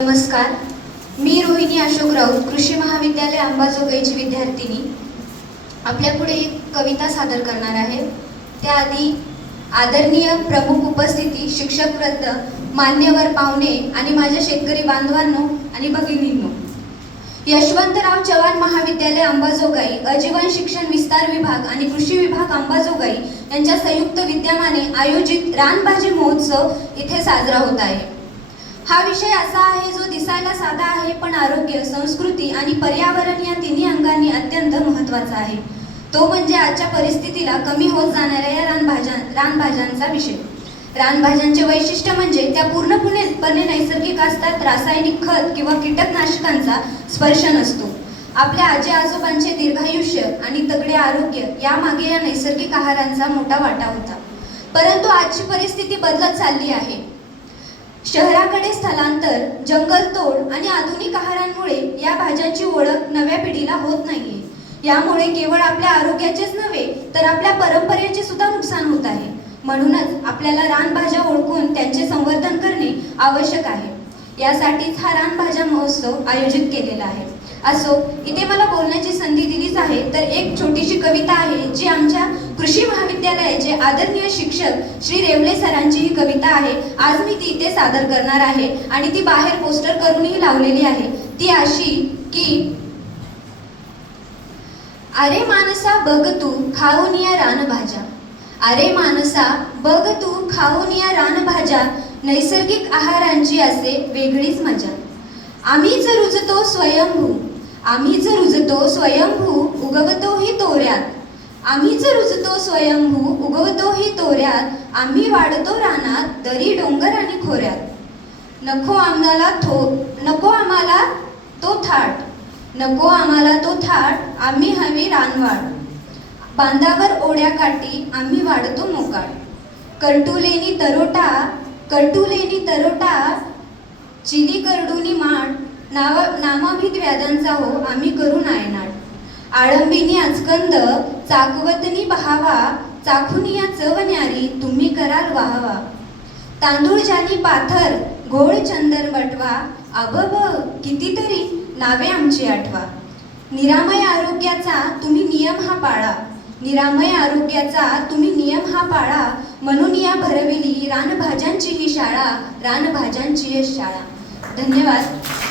नमस्कार, मी रोहिणी अशोक राऊत, कृषी महाविद्यालय अंबाजोगाईची विद्यार्थिनी आपल्यापुढे एक कविता सादर करणार आहे। त्याआधी आदरणीय प्रमुख उपस्थिती, शिक्षक वृंद, मान्यवर पाहुणे आणि माझ्या शेतकरी बांधवांनो आणि भगिनींनो, यशवंतराव चव्हाण महाविद्यालय अंबाजोगाई, अजीवन शिक्षण विस्तार विभाग आणि कृषी विभाग अंबाजोगाई यांच्या संयुक्त विद्यमाने आयोजित रानभाजी महोत्सव इथे साजरा होत आहे। हा विषय असा आहे जो दिसायला साधा आहे, पण आरोग्य, संस्कृती आणि पर्यावरण या तिन्ही अंगांनी अत्यंत महत्त्वाचा आहे। तो म्हणजे आजच्या परिस्थितीला कमी होत जाणाऱ्या या रानभाज्यांचा विषय। रानभाज्यांचे वैशिष्ट्य म्हणजे त्या पूर्णपणे नैसर्गिक असतात, रासायनिक खत किंवा कीटकनाशकांचा स्पर्श नसतो। आपल्या आजी आजोबांचे दीर्घायुष्य आणि तगडे आरोग्य यामागे या नैसर्गिक आहारांचा मोठा वाटा होता। परंतु आजची परिस्थिती बदलत चालली आहे। शहराकडे स्थलांतर, जंगलतोड आणि आधुनिक आहारांमुळे या भाज्यांची ओळख नव्या पिढीला होत नाहीये। यामुळे केवळ आपल्या आरोग्याचेच नव्हे तर आपल्या परंपरेचे सुद्धा नुकसान होत आहे। म्हणूनच आपल्याला रानभाज्या ओळखून त्यांचे संवर्धन करणे आवश्यक आहे। यासाठीच हा रानभाज्या महोत्सव आयोजित केलेला आहे। असो, इथे मला बोलण्याची संधी दिलीच आहे तर एक छोटीशी कविता आहे जी आमच्या कृषी महाविद्यालयाचे आदरणीय शिक्षक श्री रेवले सरांची ही कविता आहे। आज मी ती इथे सादर करणार आहे आणि ती बाहेर पोस्टर करूनही लावलेली आहे। ती अशी की, अरे मानसा बघ तू खाऊन या रानभाज्या, अरे मानसा बघ तू खाऊन या रानभाज्या, नैसर्गिक आहारांची असे वेगळीच मजा। आम्हीच रुजतो स्वयंभू, आम्हीच रुजतो स्वयंभू, उगवतोही तोऱ्यात, आम्हीच रुजतो स्वयंभू, उगवतोही तोऱ्यात, आम्ही वाढतो रानात दरी डोंगर आणि खोऱ्यात। नको आम्हाला तो थाट, नको आम्हाला तो थाट, आम्ही हवी रानवाढ, बांधावर ओढ्या काठी आम्ही वाढतो मोकाट। करटुलेनी तरोटा, करटुलेनी तरोटा, चिली करडूनी माठ, नामाभित व्याधांचा हो आम्ही करू नायनाट। आळंबीनी आचकंद, चाकवतनी बहावा, चाखुनी या चव न्यारी तुम्ही कराल वाहवा। तांदूळ ज्यानी पाथर, घोळ चंदन बटवा, अबब कितीतरी नावे आमची आठवा। निरामय आरोग्याचा तुम्ही नियम हा पाळा, निरामय आरोग्याचा तुम्ही नियम हा पाळा, म्हणून या भरविली रानभाज्यांची ही शाळा, रानभाज्यांची ही शाळा। धन्यवाद।